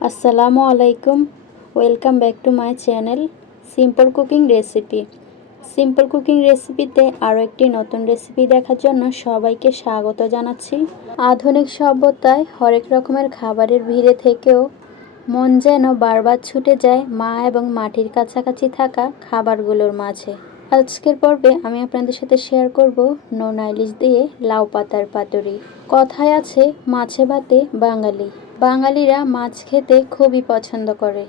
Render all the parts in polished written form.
আসসালামু আলাইকুম। Welcome back to my channel simple cooking recipe. Simple cooking রেসিপিতে আরও একটি নতুন রেসিপি দেখার জন্য সবাইকে স্বাগত জানাচ্ছি। আধুনিক সভ্যতায় হরেক রকমের খাবারের ভিড়ে থেকেও মন যেন বারবার ছুটে যায় মা এবং মাটির কাছাকাছি থাকা খাবারগুলোর মাঝে। আজকের পর্বে আমি আপনাদের সাথে শেয়ার করব নোনা ইলিশ দিয়ে লাউ পাতার পাতুরি। কথায় আছে মাছে ভাতে বাঙালি। বাঙালিরা মাছ খেতে খুবই পছন্দ করে,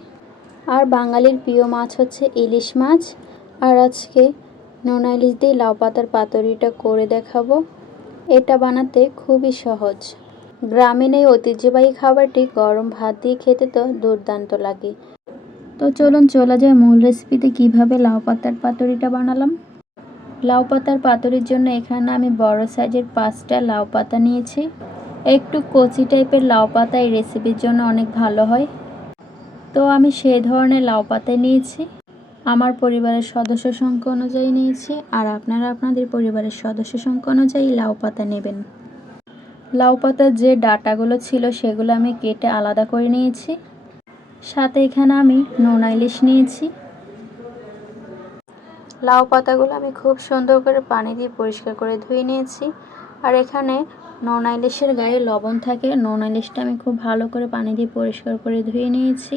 আর বাঙালির প্রিয় মাছ হচ্ছে ইলিশ মাছ। আর আজকে নোনা ইলিশ দিয়ে লাউ পাতার পাতুরিটা করে দেখাবো। এটা বানাতে খুবই সহজ। গ্রামীণ এই ঐতিহ্যবাহী খাবারটি গরম ভাত দিয়ে খেতে তো দুর্দান্ত লাগে। তো চলুন চলে যায় মূল রেসিপিতে কিভাবে লাউ পাতার পাতুরিটা বানালাম। লাউ পাতার পাতুরির জন্য এখানে আমি বড় সাইজের 5টা লাউ পাতা নিয়েছি। একটু কচি টাইপের লাউ পাতা এই রেসিপির জন্য অনেক ভালো হয়, তো আমি সেই ধরনের লাউ পাতা নিয়েছি। আমার পরিবারের সদস্য সংখ্যা অনুযায়ী নিয়েছি, আর আপনারা আপনাদের পরিবারের সদস্য সংখ্যা অনুযায়ী লাউ পাতা নেবেন। লাউ পাতার যে ডাঁটাগুলো ছিল সেগুলো আমি কেটে আলাদা করে নিয়েছি। সাথে এখানে আমি নোনা ইলিশ নিয়েছি। লাউ পাতাগুলো আমি খুব সুন্দর করে পানি দিয়ে পরিষ্কার করে ধুয়ে নিয়েছি। আর এখানে নোনা ইলিশের গায়ে লবণ থাকে, নোনা ইলিশটা আমি খুব ভালো করে পানি দিয়ে পরিষ্কার করে ধুয়ে নিয়েছি।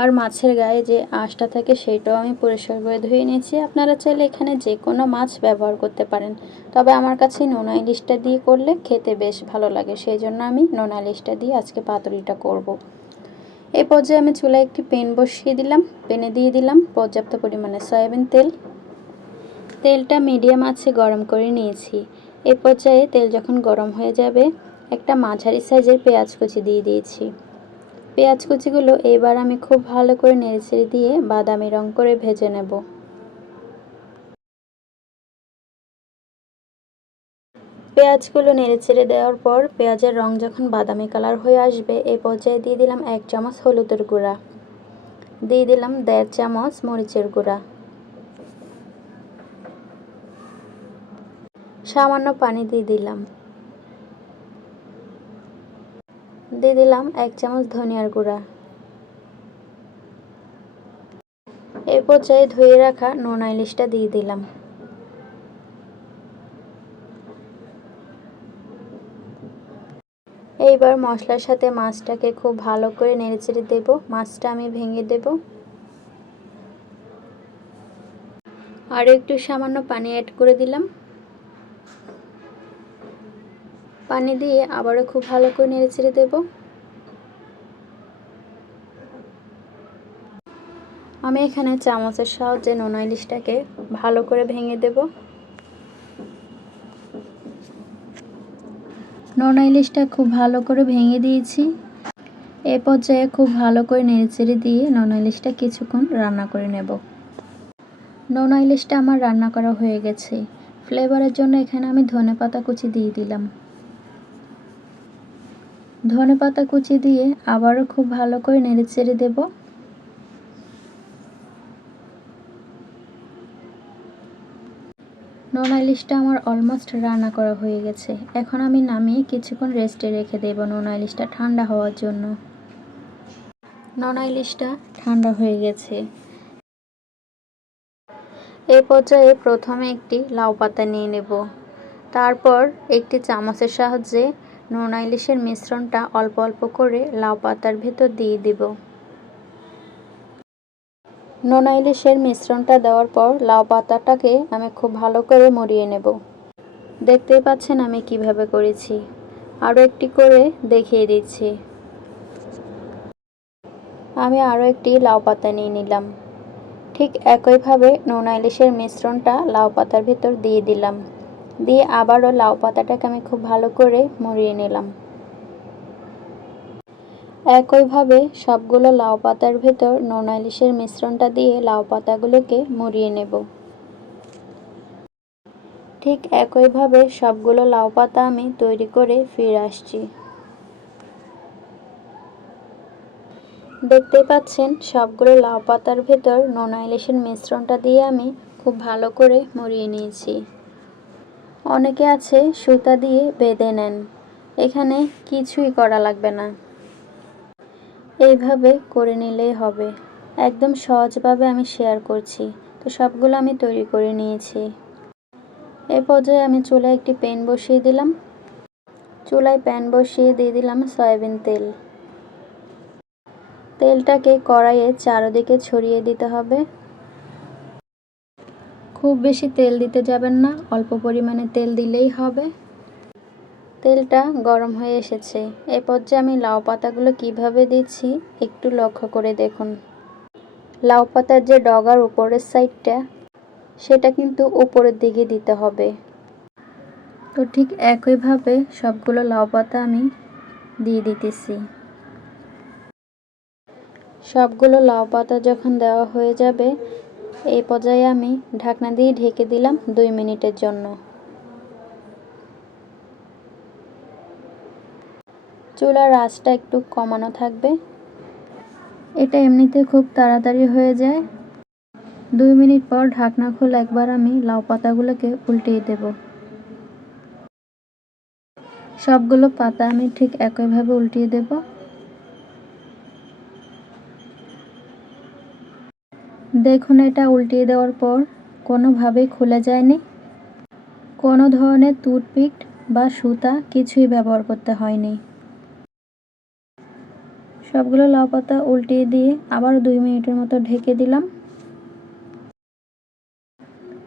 আর মাছের গায়ে যে আঁশটা থাকে সেটাও আমি পরিষ্কার করে ধুয়ে নিয়েছি। আপনারা চাইলে এখানে যে কোনো মাছ ব্যবহার করতে পারেন, তবে আমার কাছে নোনা ইলিশটা দিয়ে করলে খেতে বেশ ভালো লাগে, সেই জন্য আমি নোনা ইলিশটা দিয়ে আজকে পাতুরিটা করব। এই পর্যায়ে আমি চুলায় একটি প্যান বসিয়ে দিলাম। প্যানে দিয়ে দিলাম পর্যাপ্ত পরিমাণে সয়াবিন তেল। তেলটা মিডিয়াম আঁচে গরম করে নিয়েছি। এই পর্যায়ে তেল যখন গরম হয়ে যাবে, একটা মাঝারি সাইজের পেঁয়াজ কুচি দিয়ে দিয়েছি। পেঁয়াজ কুচিগুলো এবার আমি খুব ভালো করে নেড়েচেড়ে দিয়ে বাদামি রং করে ভেজে নেব। পেঁয়াজগুলো নেড়েচেড়ে দেওয়ার পর পেঁয়াজের রং যখন বাদামি কালার হয়ে আসবে, এই পর্যায়ে দিয়ে দিলাম 1 চামচ হলুদের গুঁড়া, দিয়ে দিলাম 1.5 চামচ মরিচের গুঁড়া, সামান্য পানি দিয়ে দিলাম 1 চামচ ধনিয়ার গুঁড়া। এই পর্যায়ে ধুয়ে রাখা নোনা ইলিশটা দিয়ে দিলাম। এইবার মশলার সাথে মাছটাকে খুব ভালো করে নেড়েচেড়ে দেব। মাছটা আমি ভেঙে দেব, আর একটু সামান্য পানি অ্যাড করে দিলাম। পানি দিয়ে আবারও খুব ভালো করে নেড়েচেড়ে দেব। আমি এখানে চামচের সাহায্যে নোনা ইলিশটাকে ভালো করে ভেঙে দেব। নোনা ইলিশটা খুব ভালো করে ভেঙে দিয়েছি। এ পর্যায়ে খুব ভালো করে নেড়েচেড়ে দিয়ে নোনা ইলিশটা কিছুক্ষণ রান্না করে নেব। নোনা ইলিশটা আমার রান্না করা হয়ে গেছে। ফ্লেভারের জন্য এখানে আমি ধনেপাতা কুচি দিয়ে দিলাম। ধনেপাতা কুচি দিয়ে আবারও খুব ভালো করে নেড়েচেড়ে দেব। নোনা ইলিশটা আমার অলমোস্ট রান্না করা হয়ে গেছে। এখন আমি নামিয়ে কিছুক্ষণ রেস্টে রেখে দেব নোনা ইলিশটা ঠান্ডা হওয়ার জন্য। নোনা ইলিশটা ঠান্ডা হয়ে গেছে। এই পর্যায়ে প্রথমে একটি লাউ পাতা নিয়ে নেব। তারপর একটি চামচের সাহায্যে নোনা ইলিশের মিশ্রণটা অল্প অল্প করে লাউ পাতার ভেতর দিয়ে দেব। নোনা ইলিশের মিশ্রণটা দেওয়ার পর লাউ পাতাটাকে আমি খুব ভালো করে মুড়িয়ে নেব। দেখতেই পাচ্ছেন আমি কিভাবে করেছি। আরও একটি করে দেখিয়ে দিচ্ছি। আমি আরও একটি লাউ পাতা নিয়ে নিলাম। ঠিক একইভাবে নোনা ইলিশের মিশ্রণটা লাউ পাতার ভেতর দিয়ে দিলাম। দিয়ে আবারও লাউ পাতাটাকে আমি খুব ভালো করে মুড়িয়ে নিলাম। একইভাবে সবগুলো লাউ পাতার ভেতর নোনা ইলিশের মিশ্রণটা দিয়ে লাউ পাতাগুলোকে মুড়িয়ে নেব। ঠিক একইভাবে সবগুলো লাউ পাতা আমি তৈরি করে ফিরে আসছি। দেখতে পাচ্ছেন সবগুলো লাউ পাতার ভেতর নোনা ইলিশের মিশ্রণটা দিয়ে আমি খুব ভালো করে মুড়িয়ে নিয়েছি। অনেকে আছে সুতা দিয়ে বেঁধে নেন, এখানে কিছুই করা লাগবে না। এইভাবে করে নিলেই হবে। একদম সহজভাবে আমি শেয়ার করছি। তো সবগুলো আমি তৈরি করে নিয়েছি। এই পর্যায়ে আমি চুলায় একটি প্যান বসিয়ে দিলাম। চুলায় প্যান বসিয়ে দিয়ে দিলাম সয়াবিন তেল। তেলটাকে কড়াইয়ে চারদিকে ছড়িয়ে দিতে হবে। খুব বেশি তেল দিতে যাবেন না, অল্প পরিমাণে তেল দিলেই হবে। তেলটা গরম হয়ে এসেছে। এ পর্যায়ে আমি লাউ পাতাগুলো কিভাবে দিচ্ছি একটু লক্ষ্য করে দেখুন। লাউ পাতার যে ডগার উপরের সাইডটা, সেটা কিন্তু উপরের দিকে দিতে হবে। তো ঠিক একইভাবে সবগুলো লাউ পাতা আমি দিয়ে দিতেছি। সবগুলো লাউ পাতা যখন দেওয়া হয়ে যাবে, এই পর্যায়ে আমি ঢাকনা দিয়ে ঢেকে দিলাম 2 মিনিটের জন্য। চুলার আঁচটা একটু কমানো থাকবে। এটা এমনিতে খুব তাড়াতাড়ি হয়ে যায়। 2 মিনিট পর ঢাকনা খুলে একবার আমি লাউ পাতাগুলোকে উল্টিয়ে দেব। সবগুলো পাতা আমি ঠিক একইভাবে উল্টিয়ে দেব। দেখুন, এটা উল্টিয়ে দেওয়ার পর কোনোভাবেই খুলে যায়নি। কোনো ধরনের টুথপিক বা সুতা কিছুই ব্যবহার করতে হয়নি। সবগুলো লাউ পাতা উল্টিয়ে দিয়ে আবার 2 মিনিটের মতো ঢেকে দিলাম।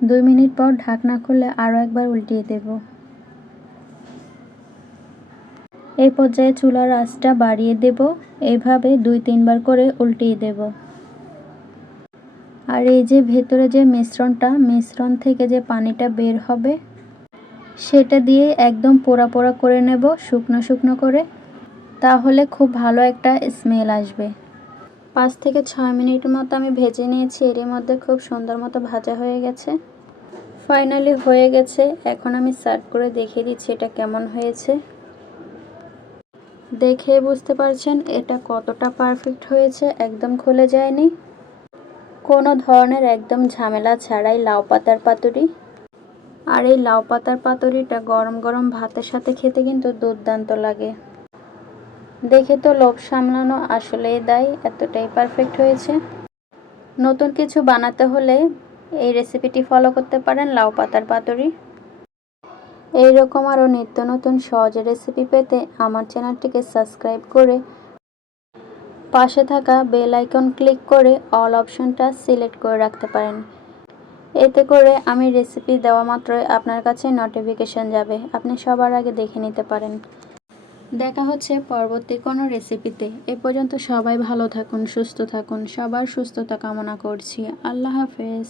2 মিনিট পর ঢাকনা খুলে আরও একবার উল্টিয়ে দেব। এই পর্যায়ে চুলার আঁচটা বাড়িয়ে দেব। এইভাবে 2-3 বার করে উল্টিয়ে দেব। আর এই যে ভেতরে যে মিশ্রণ থেকে যে পানিটা বের হবে, সেটা দিয়ে একদম পোড়া পোড়া করে নেব, শুকনো শুকনো করে। তাহলে খুব ভালো একটা স্মেল আসবে। 5 থেকে 6 মিনিটের মতো আমি ভেজে নিয়েছি। এর মধ্যে খুব সুন্দর মতো ভাজা হয়ে গেছে। ফাইনালি হয়ে গেছে। এখন আমি সার্ভ করে দেখিয়ে দিচ্ছি এটা কেমন হয়েছে। দেখে বুঝতে পারছেন এটা কতটা পারফেক্ট হয়েছে, একদম খুলে যায়নি। কোনো ধরনের একদম ঝামেলা ছাড়াই লাউ পাতার পাতুরি। আর এই লাউ পাতার পাতুরিটা গরম গরম ভাতের সাথে খেতে কিন্তু দুর্দান্ত লাগে। দেখে তো লোভ সামলানো আসলেই দায়, এতটাই পারফেক্ট হয়েছে। নতুন কিছু বানাতে হলে এই রেসিপিটি ফলো করতে পারেন, লাউ পাতার পাতুরি। এইরকম আরও নিত্য নতুন সহজ রেসিপি পেতে আমার চ্যানেলটিকে সাবস্ক্রাইব করে পাশে থাকা বেল আইকন ক্লিক করে অল অপশনটা সিলেক্ট করে রাখতে পারেন। এতে করে আমি রেসিপি দেওয়া মাত্রই আপনার কাছে নোটিফিকেশন যাবে, আপনি সবার আগে দেখে নিতে পারেন। দেখা হচ্ছে পরবর্তী কোনো রেসিপিতে। এ পর্যন্ত সবাই ভালো থাকুন, সুস্থ থাকুন। সবার সুস্থতা কামনা করছি। আল্লাহ হাফেজ।